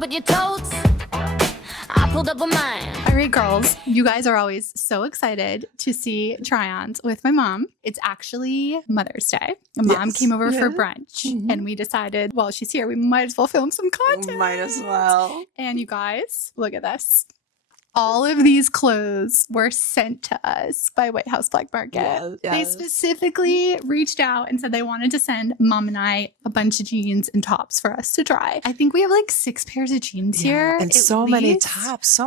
up with your totes. I pulled up with mine. All right, girls, you guys are always so excited to see try-ons with my mom. It's actually Mother's Day. Mom came over for brunch and we decided, well, she's here, we might as well film some content. Might as well. And you guys, look at this. All of these clothes were sent to us by White House Black Market. They specifically reached out and said they wanted to send Mom and I a bunch of jeans and tops for us to try. I think we have like 6 pairs of jeans here. And so many tops,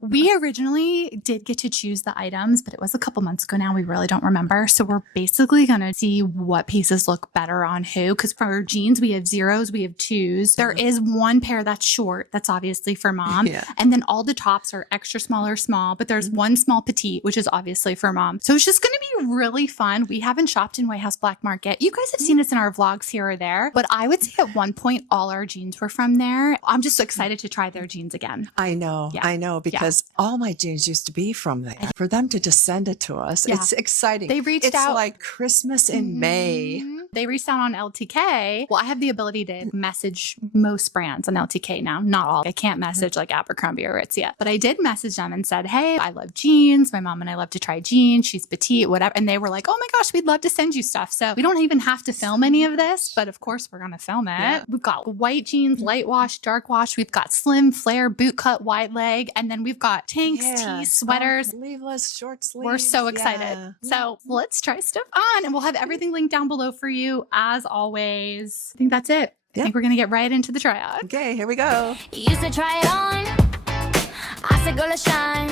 We originally did get to choose the items, but it was a couple months ago now. We really don't remember. So we're basically going to see what pieces look better on who. Because for our jeans, we have 0s, we have 2s. There is one pair that's short. That's obviously for Mom. And then all the tops are extra small or small, but there's one small petite, which is obviously for Mom. So it's just going to be really fun. We haven't shopped in White House Black Market. You guys have seen us in our vlogs here or there, but I would say at one point, all our jeans were from there. I'm just excited to try their jeans again. I know, because all my jeans used to be from there. For them to just send it to us, it's exciting. They reached out. It's like Christmas in May. They reached out on LTK. Well, I have the ability to message most brands on LTK now. Not all. I can't message like Abercrombie or Ritz yet, but I did message them and said, hey, I love jeans. My mom and I love to try jeans. She's petite, whatever. And they were like, oh my gosh, we'd love to send you stuff. So we don't even have to film any of this, but of course we're going to film it. We've got white jeans, light wash, dark wash. We've got slim, flare, boot cut, wide leg. And then we've got tanks, tees, sweaters. Sleeveless, short sleeves. We're so excited. So let's try stuff on and we'll have everything linked down below for you as always. I think that's it. I think we're going to get right into the try on. Okay, here we go. You used to try it on. I said, girl, let's shine.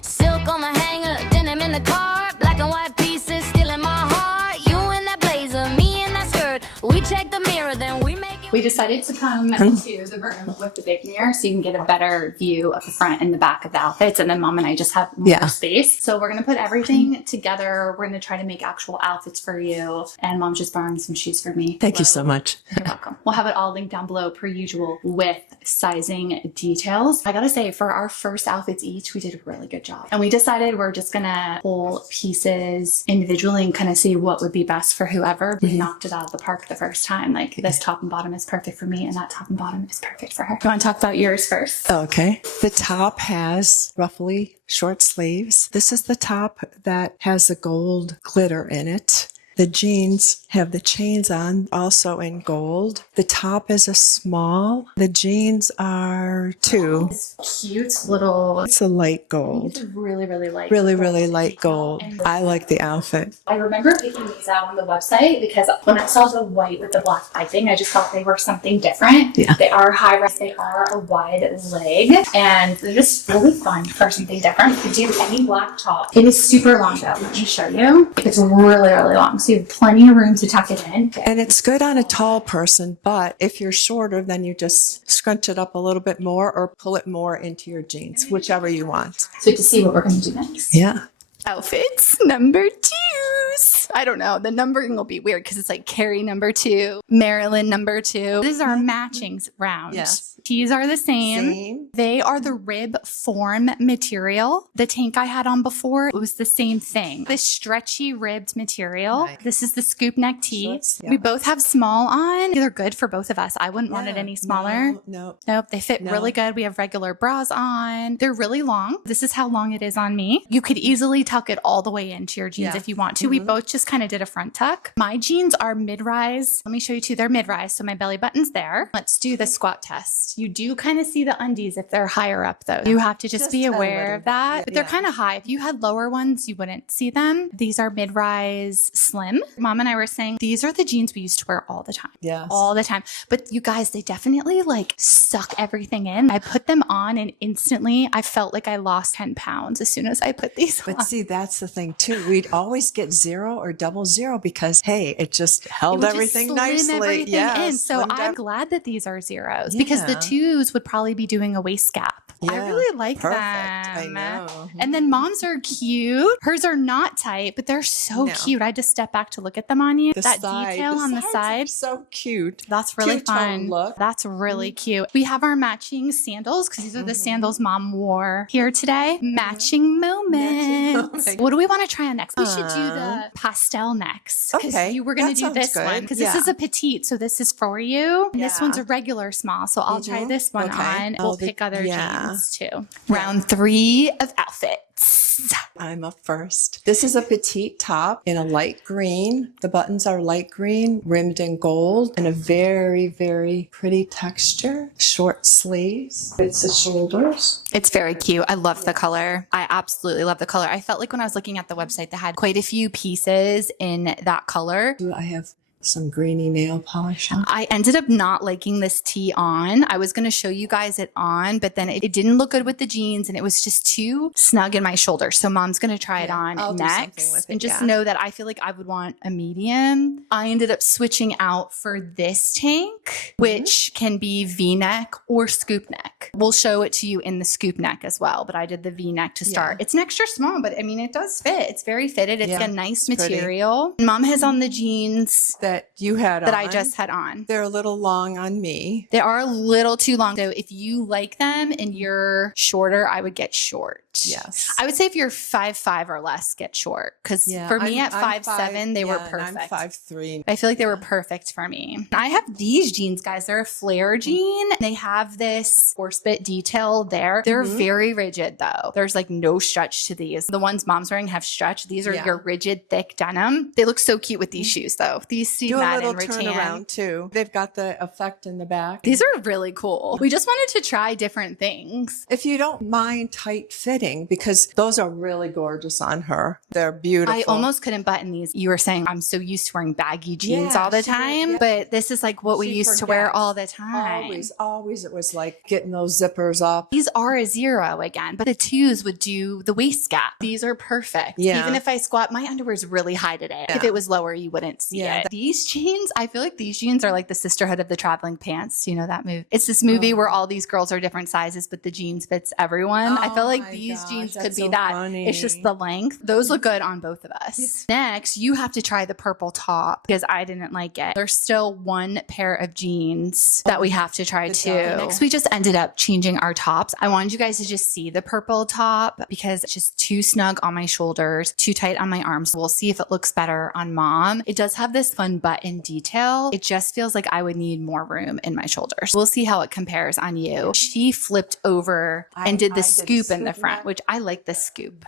Silk on the hanger, denim in the car, black and white pieces still in my heart. You in that blazer, me in that skirt. We check the mirror, then we make it. We decided to come to the room with the big mirror so you can get a better view of the front and the back of the outfits. And then Mom and I just have more space. So we're going to put everything together. We're going to try to make actual outfits for you. And Mom's just borrowing some shoes for me. Thank you so much. You're welcome. We'll have it all linked down below per usual with sizing details. I got to say, for our first outfits each, we did a really good job. And we decided we're just going to pull pieces individually and kind of see what would be best for whoever. We knocked it out of the park the first time. Like this top and bottom is perfect for me and that top and bottom is perfect for her. You want to talk about yours first? Okay. The top has roughly short sleeves. This is the top that has the gold glitter in it. The jeans have the chains on, also in gold. The top is a small. The jeans are 2. This cute little... It's a light gold. It's really, really light. Really light gold. I like the outfit. I remember picking these out on the website because when I saw the white with the black piping, I just thought they were something different. Yeah. They are high rise. They are a wide leg. And they're just really fun for something different. You could do any black top. It is super long though. Let me show you. It's really, really long. So you have plenty of room to tuck it in. And it's good on a tall person, but if you're shorter, then you just scrunch it up a little bit more or pull it more into your jeans, whichever you want. So to see what we're going to do next. Yeah. Outfits number 2s. I don't know. The numbering will be weird because it's like Carrie number 2, Marilyn number 2. This is our matching round. Yes. Tees are the same. They are the rib form material. The tank I had on before, it was the same thing. This stretchy ribbed material. Right. This is the scoop neck tee. We both have small on. They're good for both of us. I wouldn't want it any smaller. Nope. They fit really good. We have regular bras on. They're really long. This is how long it is on me. You could easily tuck it all the way into your jeans if you want to. We both just kind of did a front tuck. My jeans are mid-rise. Let me show you two. They're mid-rise. So my belly button's there. Let's do the squat test. You do kind of see the undies if they're higher up though. You have to just be aware of that. But they're kind of high. If you had lower ones, you wouldn't see them. These are mid-rise slim. Mom and I were saying these are the jeans we used to wear all the time. Yes. All the time. But you guys, they definitely like suck everything in. I put them on and instantly I felt like I lost 10 pounds as soon as I put these on. But see, that's the thing too. We'd always get 0 or double 0 because hey, it just held everything nicely. In. So I'm glad that these are 0s because the 2s would probably be doing a waist gap. I really like them. I know. And then Mom's are cute. Hers are not tight, but they're so cute. I just step back to look at them on you. That detail on the side. So cute. That's really fun. Look. That's really cute. We have our matching sandals because these are the sandals Mom wore here today. Matching moment. What do we want to try on next? We should do the pastel next. Okay. You were going to do this one because this is a petite. So this is for you. And this one's a regular small. So I'll try this one on. We'll pick other jeans too. Round 3 of outfits. I'm up first. This is a petite top in a light green. The buttons are light green, rimmed in gold, and a very, very pretty texture. Short sleeves. It's the shoulders. It's very cute. I love the color. I absolutely love the color. I felt like when I was looking at the website, they had quite a few pieces in that color. I have some greeny nail polish on. I ended up not liking this tee on. I was going to show you guys it on, but then it didn't look good with the jeans and it was just too snug in my shoulder. So mom's going to try it on next. And just know that I feel like I would want a medium. I ended up switching out for this tank, which can be V-neck or scoop neck. We'll show it to you in the scoop neck as well, but I did the V-neck to start. It's an extra small, but I mean, it does fit. It's very fitted. It's a nice material. Mom has on the jeans that you had that I just had on. They're a little long on me. They are a little too long. So if you like them and you're shorter, I would get short. Yes. I would say if you're 5'5" or less, get short. Because for me at 5'7", they were perfect. I'm 5'3". I feel like they were perfect for me. I have these jeans, guys. They're a flare jean. They have this horse bit detail there. They're very rigid though. There's like no stretch to these. The ones mom's wearing have stretch. These are your rigid, thick denim. They look so cute with these shoes though. These Steve Madden rattan. Turn around too. They've got the effect in the back. These are really cool. We just wanted to try different things. If you don't mind tight fitting, because those are really gorgeous on her. They're beautiful. I almost couldn't button these. You were saying I'm so used to wearing baggy jeans all the time, but this is like what we used to wear all the time. Always it was like getting those zippers up. These are a 0 again, but the 2s would do the waist gap. These are perfect. Even if I squat, my underwear is really high today. If it was lower, you wouldn't see it. These jeans, I feel like these jeans are like the sisterhood of the traveling pants. Do you know that movie? It's this movie where all these girls are different sizes, but the jeans fits everyone. I feel like these jeans could be that. Funny. It's just the length. Those look good on both of us. Next, you have to try the purple top because I didn't like it. There's still one pair of jeans that we have to try too. Next, we just ended up changing our tops. I wanted you guys to just see the purple top because it's just too snug on my shoulders, too tight on my arms. We'll see if it looks better on mom. It does have this fun button detail. It just feels like I would need more room in my shoulders. We'll see how it compares on you. She flipped over and did the scoop in the front, which I like the scoop.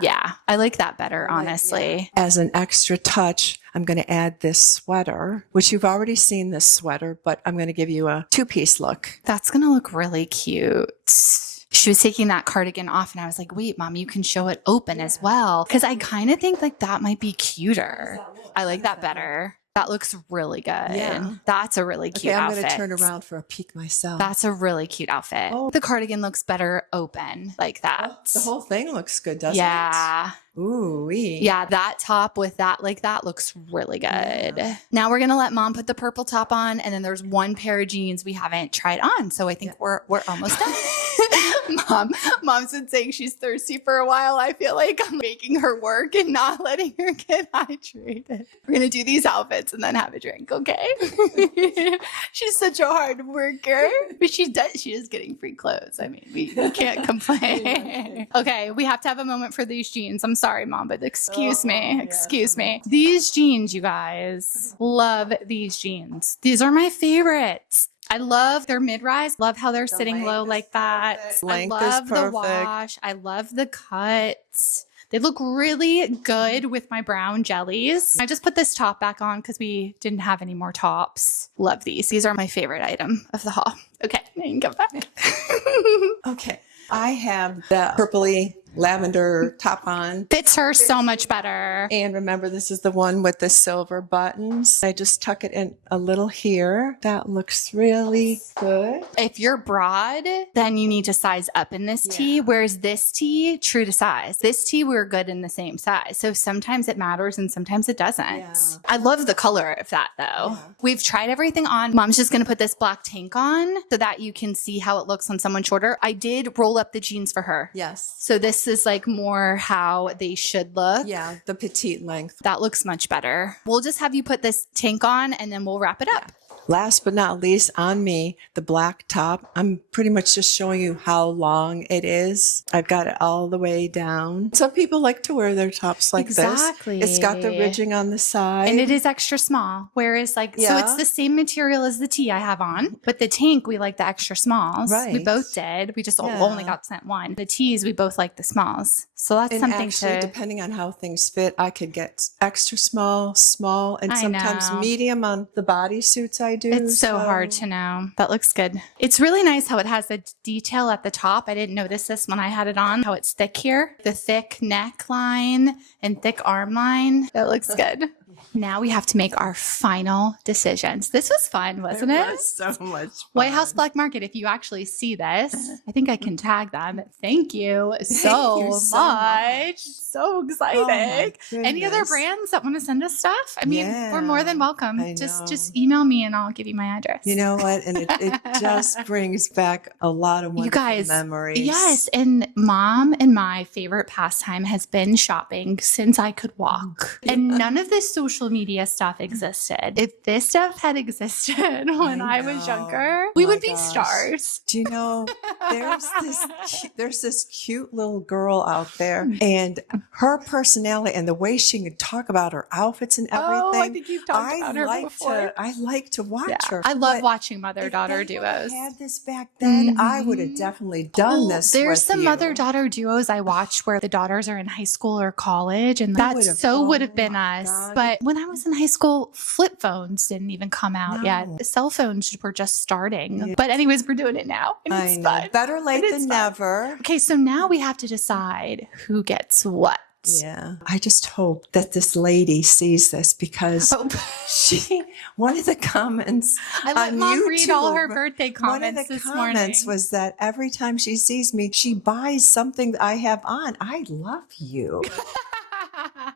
Yeah, I like that better, honestly. As an extra touch, I'm going to add this sweater, which you've already seen this sweater, but I'm going to give you a 2-piece look. That's going to look really cute. She was taking that cardigan off and I was like, wait, mom, you can show it open as well. Because I kind of think like that might be cuter. I like that better. That looks really good. Yeah. That's a really cute outfit. I'm going to turn around for a peek myself. That's a really cute outfit. The cardigan looks better open like that. The whole thing looks good, doesn't it? Yeah. Ooh-wee. Yeah, that top with that like that looks really good. Yeah. Now we're gonna let mom put the purple top on, and then there's one pair of jeans we haven't tried on. So I think we're almost done. Mom's been saying she's thirsty for a while. I feel like I'm making her work and not letting her get hydrated. We're gonna do these outfits and then have a drink, okay? She's such a hard worker, but she is getting free clothes. I mean, we can't complain. Okay, we have to have a moment for these jeans. I'm sorry, mom, but excuse me. These jeans, you guys, love these jeans. These are my favorites. I love their mid-rise. Love how they're sitting low like that. I love the wash. I love the cuts. They look really good with my brown jellies. I just put this top back on because we didn't have any more tops. Love these. These are my favorite item of the haul. Okay, now you can come back. Okay. I have the purpley lavender top on. Fits her so much better. And remember, this is the one with the silver buttons. I just tuck it in a little here. That looks really good. If you're broad, then you need to size up in this tee, whereas this tee, true to size. This tee, we're good in the same size. So sometimes it matters and sometimes it doesn't. Yeah. I love the color of that though. Yeah. We've tried everything on. Mom's just going to put this black tank on so that you can see how it looks on someone shorter. I did roll up the jeans for her. Yes. So this is like more how they should look. Yeah, the petite length. That looks much better. We'll just have you put this tank on and then we'll wrap it up. Yeah. last but not least, on me, the black top. I'm pretty much just showing you how long it is. I've got it all the way down. Some people like to wear their tops like Exactly. this. It's got the ridging on the side. And it is extra small. Whereas so it's the same material as the tee I have on, but the tank, we like the extra smalls. Right. We both did. We just only got sent one. The tees, we both like the smalls. So that's something actually, depending on how things fit, I could get extra small, and sometimes medium on the bodysuits I do. It's so hard to know. That looks good. It's really nice how it has a detail at the top. I didn't notice this when I had it on, how it's thick here. The thick neckline and thick arm line. That looks good. Now we have to make our final decisions. This was fun, wasn't it? It was so much fun. White House Black Market, if you actually see this, I think I can tag them. Thank you so much. So exciting. Any other brands that want to send us stuff? I mean, we're more than welcome. Just email me and I'll give you my address. You know what? And it just brings back a lot of wonderful memories. Yes. And Mom and my favorite pastime has been shopping since I could walk. And none of this social media stuff existed. If this stuff had existed when I was younger, we would be stars. Do you know, there's this cute little girl out there, and her personality and the way she could talk about her outfits and everything. Oh, I think you've talked about her before. I like to watch her. I love watching mother-daughter duos. If I had this back then, I would have definitely done this. There's some mother-daughter duos I watch where the daughters are in high school or college, and that would have been us. God. But when I was in high school, flip phones didn't even come out yet. The cell phones were just starting. Yeah. But anyways, we're doing it now. And it's fun. Better late than never. Okay, so now we have to decide who gets what. Yeah. I just hope that this lady sees this, because one of the comments I let on Mom YouTube, read all her birthday comments this morning was that every time she sees me, she buys something that I have on. I love you.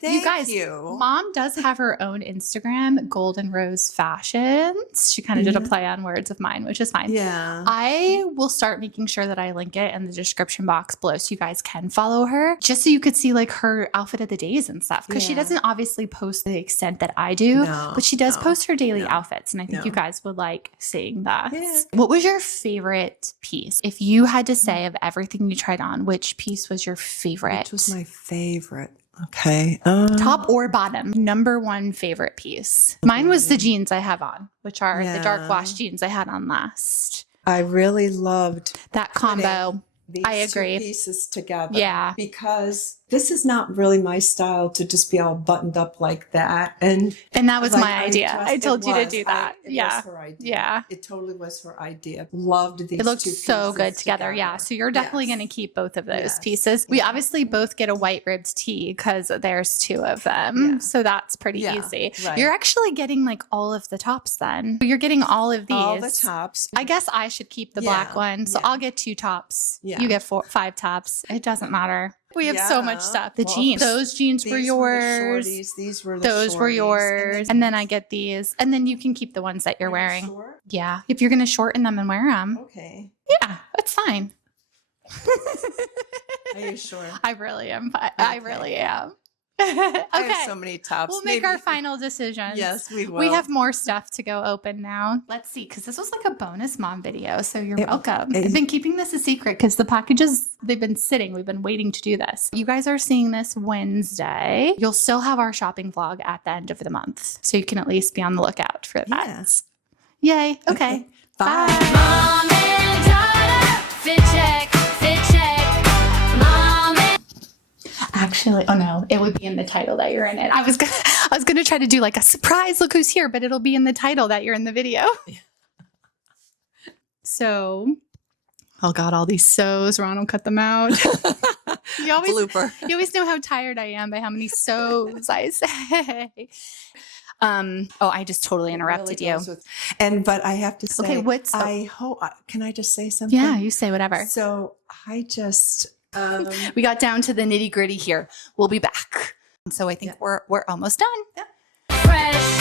Thank you guys, Mom does have her own Instagram, Golden Rose Fashions. She kind of did a play on words of mine, which is fine. Yeah. I will start making sure that I link it in the description box below so you guys can follow her, just so you could see like her outfit of the days and stuff. Because she doesn't obviously post to the extent that I do, but she does post her daily outfits. And I think you guys would like seeing that. Yeah. What was your favorite piece? If you had to say of everything you tried on, which piece was your favorite? Which was my favorite? Okay. Top or bottom, number one favorite piece. Mine was the jeans I have on, which are the dark wash jeans I had on last. I really loved that combo. I agree. Two pieces together. Yeah. Because this is not really my style to just be all buttoned up like that. And that was my idea. I told you to do that. It was her idea. Yeah. It totally was her idea. Loved these two It looked pieces so good together. Yeah. So you're definitely going to keep both of those pieces. We obviously both get a white ribbed tee because there's two of them. Yeah. So that's pretty easy. Right. You're actually getting like all of the tops then. You're getting all of these. All the tops. I guess I should keep the black one. So I'll get 2 tops. Yeah. You get 5 tops. It doesn't matter. We have so much stuff. The jeans. Those jeans were yours. These were those were yours. And then I get these. And then you can keep the ones that you're wearing. Short? Yeah. If you're going to shorten them and wear them. Okay. Yeah, that's fine. Are you sure? I really am. I really am. I have so many tops. We'll make our final decisions. Yes, we will. We have more stuff to go open now. Let's see, because this was like a bonus mom video, so you're welcome. I've been keeping this a secret because the packages, they've been sitting. We've been waiting to do this. You guys are seeing this Wednesday. You'll still have our shopping vlog at the end of the month, so you can at least be on the lookout for that. Yes. Yay. Okay. Bye. Mom and daughter, fit check, fit check. Actually, oh no, it would be in the title that you're in it. I was gonna try to do like a surprise, look who's here, but it'll be in the title that you're in the video. So, oh God, all these so's, Ron will cut them out. Blooper. You always know how tired I am by how many so's I say. I just totally interrupted you. But I have to say, okay, can I just say something? Yeah, you say whatever. So I just, we got down to the nitty gritty here. We'll be back. So I think we're almost done. Fresh